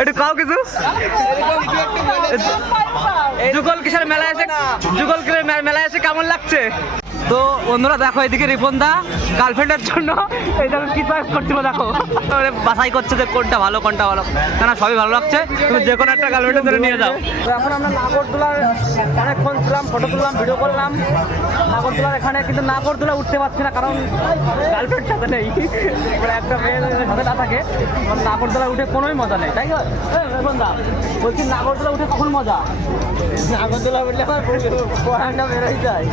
একটু কাও কিছু। যুগল কিসের মেলায় এসে যুগল কিসের মেলায় এসে কেমন লাগছে? তো বন্ধুরা দেখো এদিকে রিপন দা গার্লফ্রেন্ডের জন্য এই দেখো কি চয়েস করছিল দেখো। মানে বাছাই করছে যে কোনটা ভালো কোনটা ভালো। না না সবই ভালো লাগছে। তুমি যে কোনো একটা গার্লফ্রেন্ডের জন্য নিয়ে যাও। তো এখন আমরা নাগরদোলার অনেকক্ষণ ছিলাম ফটো তুললাম ভিডিও করলাম। নাগরদোলার এখানে কিন্তু নাগরদোলা উঠতে পারছি না কারণ গার্লফ্রেন্ড সাথে নেই। মানে একটা মেয়ের সাথে না থাকে। নাগরদোলা উঠে কোনোই মজা নেই তাই তো? রিপন দা বলছি নাগরদোলা উঠে কখন মজা? নাগরদোলা উঠলে আমার পড়াটা বেরোয় যায়।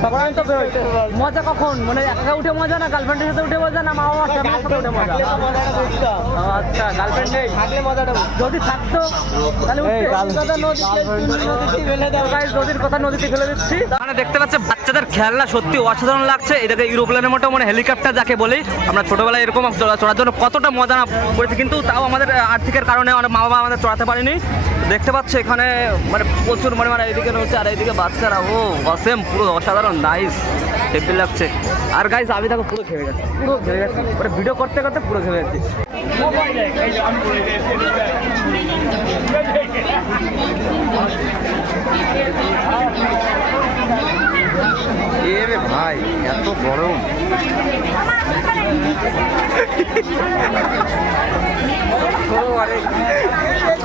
তারপর আমি তো বেরোই মজা কখন? মানে একা উঠে মজা না গার্লফ্রেন্ডের সাথে উঠে মজা না মা বাবার সাথে উঠে মজা? আচ্ছা গার্লফ্রেন্ড নেই থাকলে মজাটা যদি থাকতো তাহলে নদীর কথা নদীতে ফেলে দিচ্ছি। মানে দেখতে পাচ্ছে বাচ্চাদের খেলনা সত্যি অসাধারণ লাগছে। এটাকে ইউরোপ্লেনের মতো মানে হেলিকপ্টার যাকে বলি আমরা ছোটবেলায় এরকম চড়া- চড়ার জন্য কতটা মজা না করেছি কিন্তু তাও আমাদের আর্থিকের কারণে অনেক মা বাবা আমাদের চড়াতে পারেনি। দেখতে পাচ্ছে এখানে মানে প্রচুর মানে মানে এইদিকে হচ্ছে আর এইদিকে বাচ্চারা, ও, অসেম, পুরো অসাধারণ নাইস হেভি লাগছে। আর গাইস আমি তাকে পুরো খেয়ে গেছি, পুরো খেয়ে গেছি। মানে ভিডিও করতে করতে পুরো খেয়ে গেছি। ভাই, এত গরম।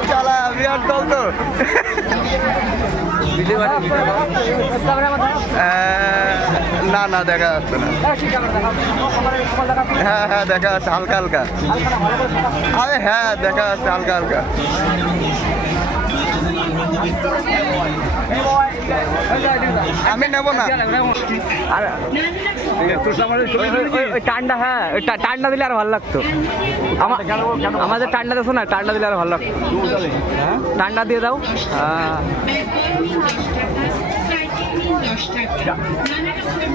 চালা আমি দল তো না না, দেখা যাচ্ছে না। হ্যাঁ হ্যাঁ দেখা যাচ্ছে, হালকা হালকা। আরে হ্যাঁ দেখা যাচ্ছে, হালকা হালকা। আমি নেব না। টান্ডা হ্যাঁ টান্ডা দিলে আর ভালো লাগতো। আমা- আমাদের টান্ডা দেখো না টান্ডা দিলে আর ভালো লাগতো। টান্ডা দিয়ে দাও। হ্যাঁ।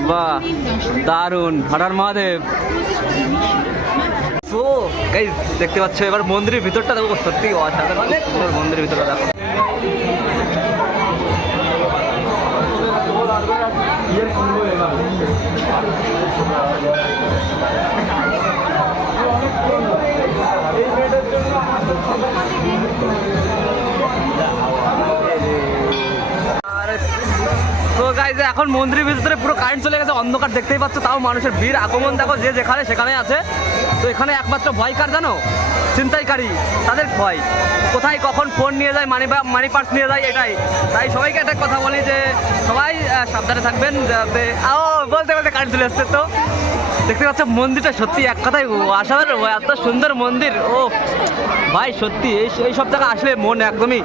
বাহ, দারুণ, হঠাৎ মহাদেব। তো এই দেখতে পাচ্ছ, এবার মন্দিরের ভিতরটা দেখো, সত্যি অসাধারণ মন্দিরের ভিতরটা দেখো। গাইজ এখন মন্দিরের ভিতরে পুরো কারেন্ট চলে গেছে, অন্ধকার দেখতেই পাচ্ছ, তাও মানুষের ভিড়, আগমন দেখো, যে যেখানে সেখানে আছে। তো এখানে একমাত্র ভয় কার জানো? ছিনতাইকারী, তাদের ভয়। কোথায় কখন ফোন নিয়ে যায় মানি মানি পার্স নিয়ে যায়, এটাই। তাই সবাইকে একটা কথা বলি যে, সবাই সাবধানে থাকবেন ও, বলতে বলতে কারেন্ট চলে আসছে তো। দেখতে পাচ্ছ, মন্দিরটা সত্যি এক কথায় অসাধারণ এত সুন্দর মন্দির, ও, ভাই, সত্যি, এই এই সব জায়গা আসলে মন একদমই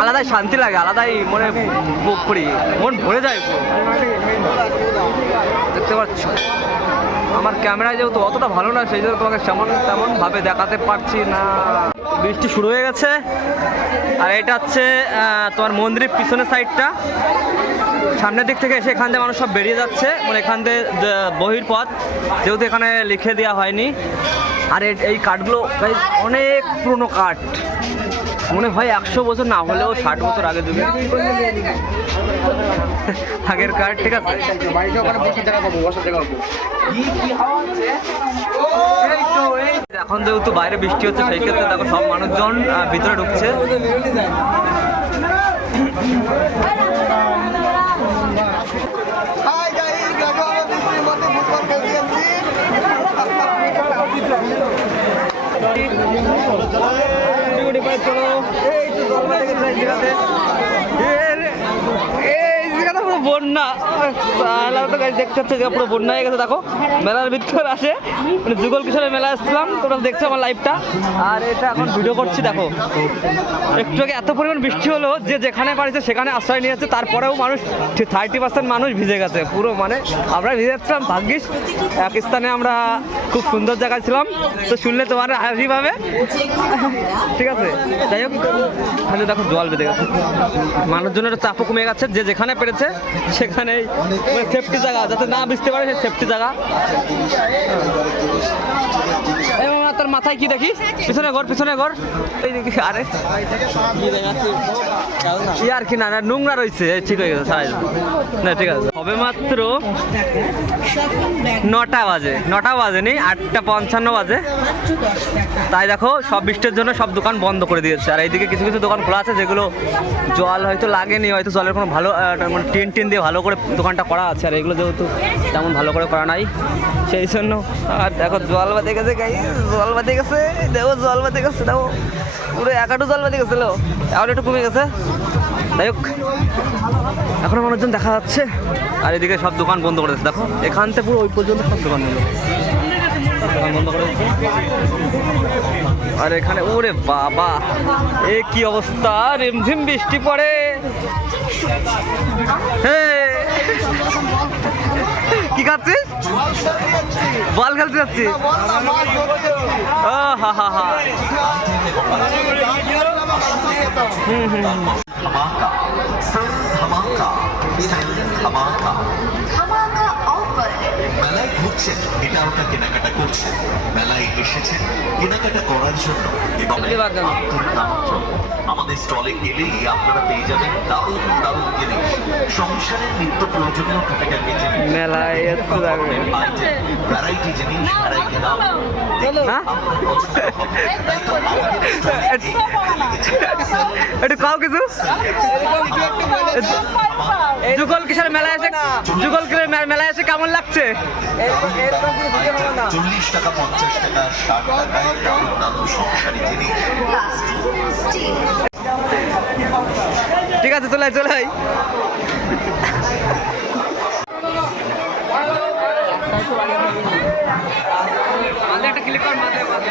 আলাদাই শান্তি লাগে, আলাদাই মনে বুক করি মন ভরে যায়। দেখতে পাচ্ছ। আমার ক্যামেরায় যেহেতু অতটা ভালো না, সেই জন্য তোমাকে তেমন তেমন ভাবে দেখাতে পারছি না। বৃষ্টি শুরু হয়ে গেছে। আর এটা হচ্ছে তোমার মন্দিরের পিছনের সাইডটা। সামনের দিক থেকে এসে এখান থেকে মানুষ সব বেরিয়ে যাচ্ছে। মানে এখান থেকে বহির পথ যেহেতু এখানে লিখে দেওয়া হয়নি। আর এই কাঠগুলো অনেক পুরনো কাঠ। মনে হয় একশো বছর না হলেও ষাট বছর আগে যুগে। আগের কাঠ ঠিক আছে? এখন যেহেতু বাইরে বৃষ্টি হচ্ছে, সেই ক্ষেত্রে দেখো সব মানুষজন ভিতরে ঢুকছে। চলো। এই তো এর- বন্যা। তো দেখতে হচ্ছে পুরো বন্যা হয়ে গেছে, দেখো। মেলার মানে যুগল মেলা আমার আর এটা এখন ভিডিও করছি, দেখো। একটু আগে এত পরিমাণ বৃষ্টি হলো, যে যেখানে পারিছে সেখানে আশ্রয় নিয়েছে তারপরেও মানুষ থার্টি পার্সেন্ট মানুষ ভিজে গেছে। পুরো মানে আমরা ভিজে যাচ্ছিলাম, ভাগ্যিস। পাকিস্তানে আমরা খুব সুন্দর জায়গায় ছিলাম। তো শুনলে তোমার হাসি পাবে। ঠিক আছে? যাই হোক। দেখো জল বেঁধে গেছে। মানুষজনের চাপও কমে গেছে, যে যেখানে পেরেছে সেখানেই সেফটি জায়গা যাতে না বুঝতে পারে সেফটি জায়গা। এই মামা তোর মাথায় কি দেখি? পিছনে ঘর পিছনে ঘর। এই দেখি, আরে। ই আর কি না না, নোংরা রয়েছে ঠিক হয়ে গেছে সাইজ না, ঠিক আছে। হবে মাত্র নটা বাজে নটা বাজে নেই আটটা পঞ্চান্ন বাজে। তাই দেখো, সব বৃষ্টির জন্য সব দোকান বন্ধ করে দিয়েছে। আর এইদিকে কিছু কিছু দোকান খোলা আছে, যেগুলো জল হয়তো লাগেনি, হয়তো জলের কোনো ভালো মানে টিন টিন দিয়ে ভালো করে দোকানটা করা আছে, আর এগুলো যেহেতু তেমন ভালো করে করা নাই, সেই জন্য আর দেখো জল বা গেছে গাই জল বাদে গেছে দেখো জল বাদে গেছে দেখো পুরো একাটু জল বাদে গেছিল এখন একটু কমে গেছে। যাই হোক, এখনও মানুষজন দেখা যাচ্ছে। আর এদিকে সব দোকান বন্ধ করে দেখো। এখান থেকে পুরো ওই পর্যন্ত সব দোকান বন্ধ। করে আর এখানে, ওরে বাবা, এ কি অবস্থা? রিমঝিম বৃষ্টি পড়ে। হে। কি খাচ্ছিস? বল খেলতে যাচ্ছি ও হা হা হা। হুম। হুম। মেলায় ঘুরছেন এটা ওটা কেনাকাটা করছেন মেলায় এসেছেন কেনাকাটা করার জন্য এবং আমাদের স্টলে গেলেই আপনারা পেয়ে যাবেন দারুণ দারুণ জিনিস। সংসারের নিত্য প্রয়োজনীয় কাটাকাটি জিনিস। মেলায় ভ্যারাইটি জিনিস ভ্যারাইটি দাম। হ্যাঁ? একটু কাও কিছু যুগল মেলায় এসে যুগল মেলায় এসে কেমন লাগছে? চল্লিশ টাকা পঞ্চাশ টাকা ষাট টাকায় দারুণ দারুণ সংসারী জিনিস ঠিক আছে চলে চলে একটা ক্লিক কর মাঝে মাঝে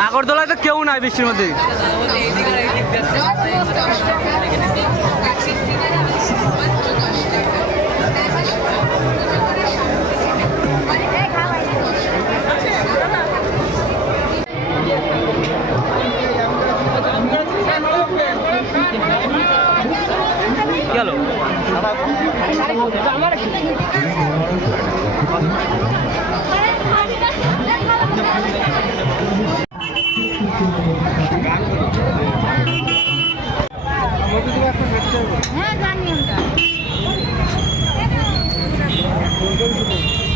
নাগরদোলায় তো কেউ নাই বৃষ্টির মধ্যে।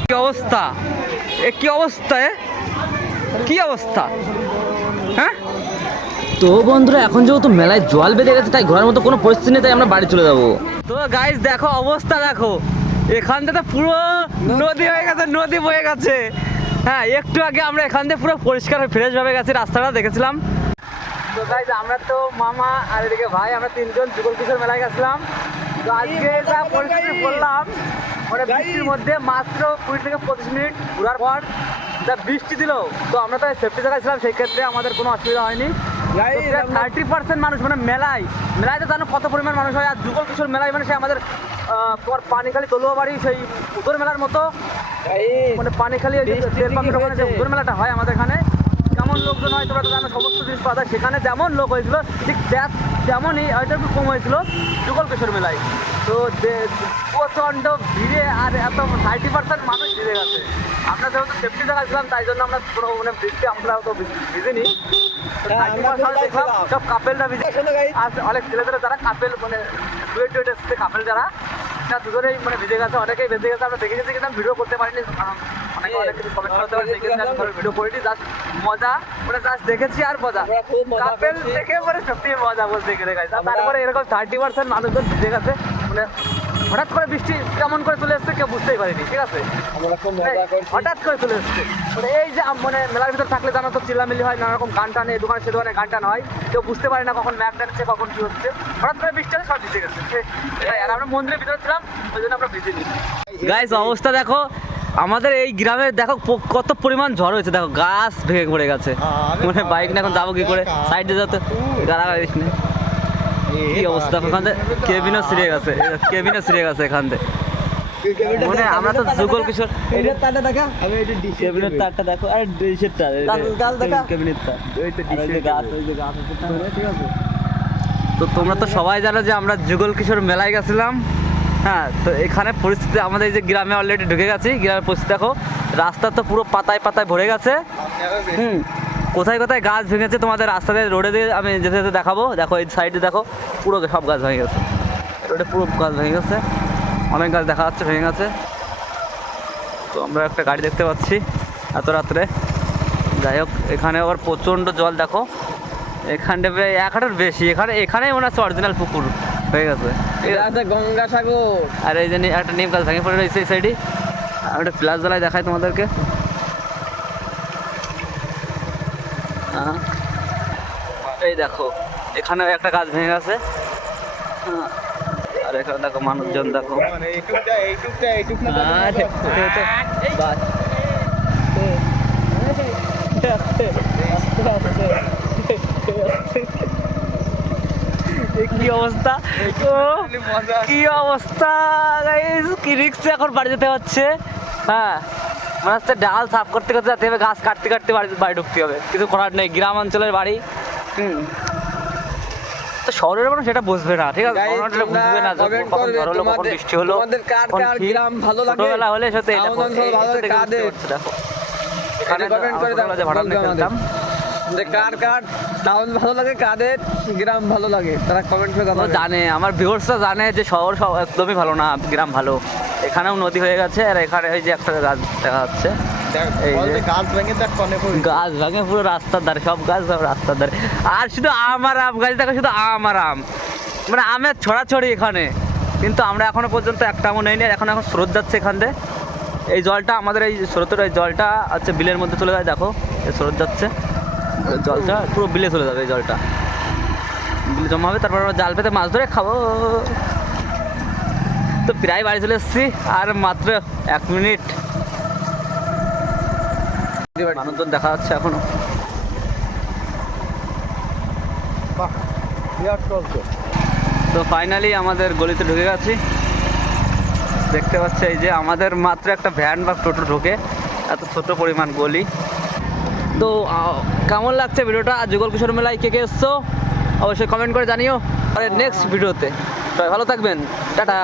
কি অবস্থা? এ কি অবস্থা এ? কি অবস্থা? হ্যাঁ? তো বন্ধুরা এখন যেহেতু মেলায় জল বেঁধে গেছে তাই ঘরের মতো কোনো পরিস্থিতি নেই তাই আমরা বাড়ি চলে যাব। তো গাইস দেখো অবস্থা দেখো। এখান থেকে পুরো নদী হয়ে গেছে নদী বয়ে গেছে। হ্যাঁ একটু আগে আমরা এখান থেকে পুরো পরিষ্কার হয়ে ফ্রেশ ভাবে গেছি রাস্তাটা দেখেছিলাম। তো গাইস আমরা তো মামা আর এদিকে ভাই আমরা তিনজন যুগল কিশোর মেলায় গেছিলাম। তো আজকে যা পরিস্থিতি বললাম মানে বৃষ্টির মধ্যে মাত্র কুড়ি থেকে পঁচিশ মিনিট ঘোরার পর যা বৃষ্টি দিল তো আমরা তো সেফটি জায়গায় ছিলাম সেই ক্ষেত্রে আমাদের কোনো অসুবিধা হয়নি। থার্টি পার্সেন্ট মানুষ মানে মেলায় মেলায় তো জানো কত পরিমাণ মানুষ হয় আর যুগল কিশোর মেলায় মানে সে আমাদের পানিখালি তলুয়া বাড়ি সেই উত্তর মেলার মতো মানে পানিখালি ওই যে তেল পাম্পের ওখানে যে উত্তর মেলাটা হয় আমাদের এখানে। কেমন লোকজন হয় তোমরা তো জানো সমস্ত জিনিস পাওয়া যায় সেখানে যেমন লোক হয়েছিল ঠিক তেমনই হয়তো একটু কম হয়েছিল যুগল কিশোর মেলায়। তো প্রচণ্ড ভিড়ে আর এত থার্টি পার্সেন্ট মানুষ ভিড়ে গেছে। আমরা যেহেতু সেফটি জায়গা ছিলাম তাই জন্য আমরা কোনো মানে বৃষ্টি আমরা তো ভিজিনি থার্টি পার্সেন্ট দেখলাম সব কাপেলরা ভিজে। আর অনেক ছেলেদের যারা কাপেল মানে ডুয়েট ডুয়েট এসছে কাপেল যারা দুজনেই মানে ভিজে গেছে অনেকেই বেঁধে গেছে আমরা দেখে গেছি কিন্তু ভিডিও করতে পারিনি মজা মানে জাস্ট দেখেছি আর মজা। কাপেল দেখে সত্যি মজা বলতে গেলে গাইছে তারপরে এরকম থার্টি পার্সেন্ট মানুষজন ভিজে গেছে হঠাৎ করে বৃষ্টি কেমন করে চলে এসছে কেউ বুঝতেই পারিনি ঠিক আছে? এই, হঠাৎ করে চলে এসছে। মানে এই যে মানে মেলার ভিতর থাকলে জানো তো চিল্লামিল্লি হয় নানা রকম গান টানে এই দোকানে সে দোকানে গান টান হয়। কেউ বুঝতে পারে না কখন ম্যাপ ডাকছে কখন কি হচ্ছে। হঠাৎ করে বৃষ্টি সব ভিজে গেছে। আর আমরা মন্দিরের ভিতরে ছিলাম ওই জন্য আমরা ভিজিনি গাইস অবস্থা দেখো আমাদের এই গ্রামে দেখো কত পরিমাণ ঝড় হয়েছে দেখো গাছ ভেঙে পড়ে গেছে। মানে বাইক না এখন যাব কি করে? সাইডে যাতে গাড়াগাড়ি নেই। কি অবস্থা? ওখান থেকে কেবিনও ছিঁড়ে গেছে কেবিনও ছিঁড়ে গেছে এখান থেকে মানে আমরা তো যুগল কিশোর কেবিনের তারটা দেখো। আর ডিশের তার কেবিনের তার। আর ওই যে গাছ ওই যে গাছ ঠিক আছে। তো তোমরা তো সবাই জানো যে আমরা যুগল কিশোর মেলায় গেছিলাম। হ্যাঁ তো এখানে পরিস্থিতি, আমাদের এই যে গ্রামে অলরেডি ঢুকে গেছি, গ্রামের পরিস্থিতি দেখো, রাস্তা তো পুরো পাতায় পাতায় ভরে গেছে। হুম, কোথায় কোথায় গাছ ভেঙেছে তোমাদের রাস্তাতে রোডে দিয়ে আমি যেতে যেতে দেখাবো। দেখো, এই সাইডে দেখো, পুরো সব গাছ ভেঙে গেছে। রোডে পুরো গাছ ভেঙে গেছে। অনেক গাছ দেখা যাচ্ছে, ভেঙে গেছে। তো আমরা একটা গাড়ি দেখতে পাচ্ছি এত রাত্রে। যাই হোক, এখানে আবার প্রচণ্ড জল, দেখো। এখানটা প্রায় এক হাঁটার বেশি। এখানে, এখানেই মনে হচ্ছে অরিজিনাল পুকুর হয়ে গেছে। গঙ্গা সাগর আর এই যে একটা নিম গাছ ভেঙে পড়ে রয়েছে এই সাইডে আর একটা ফ্ল্যাশ জ্বালায় দেখাই তোমাদেরকে হ্যাঁ। এই দেখো এখানে একটা গাছ ভেঙে গেছে হ্যাঁ। আর এখানে দেখো মানুষজন দেখো মানে আরে, এ তো বাস। এ কি অবস্থা। ও কি অবস্থা কি রিক্সে এখন বাড়ি যেতে হচ্ছে। হ্যাঁ মানে হচ্ছে ডাল সাফ করতে করতে যেতে হবে গাছ কাটতে কাটতে বাড়ি বাড়ি ঢুকতে হবে। কিছু করার নেই গ্রাম অঞ্চলের বাড়ি। হুম। তো শহরের মানুষ সেটা বুঝবে না ঠিক আছে? এটা বুঝবে না যে comment কখন ঝড় হলো কখন বৃষ্টি হলো। গ্রাম ভালো লাগে? ছোটবেলা হলে সাথে এই- ভালো লাগে কাদের? এখানে এটা ভাড়া নিয়ে খেলতাম যে কার কার টাউন ভালো লাগে কাদের গ্রাম ভালো লাগে তারা কমেন্ট করে জানাবে। জানে আমার ভিউয়ার্সরা জানে যে শহর সব একদমই ভালো না গ্রাম ভালো। এখানেও নদী হয়ে গেছে আর এখানে ওই যে একটা গাছ দেখা যাচ্ছে। এই গাছ ভেঙে পুরো রাস্তার ধারে সব গাছ সব রাস্তার ধারে। আর শুধু আম আর আম গাছ দেখো শুধু আম আর আম। মানে আমের ছড়াছড়ি এখানে। কিন্তু আমরা এখনও পর্যন্ত একটা আমও নেইনি আর এখন এখন স্রোত যাচ্ছে এখান থেকে এই জলটা আমাদের এই স্রোতের এই জলটা হচ্ছে বিলের মধ্যে চলে যায় দেখো এই স্রোত যাচ্ছে। জলটা পুরো বিলে চলে যাবে এই জলটা। বিলে জমা হবে তারপর আমরা জাল পেতে মাছ ধরে খাব। তো প্রায় বাড়ি চলে এসেছি আর মাত্র এক মিনিট। মানুষজন দেখা যাচ্ছে এখনও। তো ফাইনালি আমাদের গলিতে ঢুকে গেছি। দেখতে পাচ্ছি এই যে আমাদের মাত্র একটা ভ্যান বা টোটো ঢোকে এত ছোট পরিমাণ গলি। তো কেমন লাগছে ভিডিওটা? আর যুগল কিশোর মেলায় কে কে এসছো অবশ্যই কমেন্ট করে জানিও। আর নেক্সট ভিডিওতে। ভালো থাকবেন। টাটা।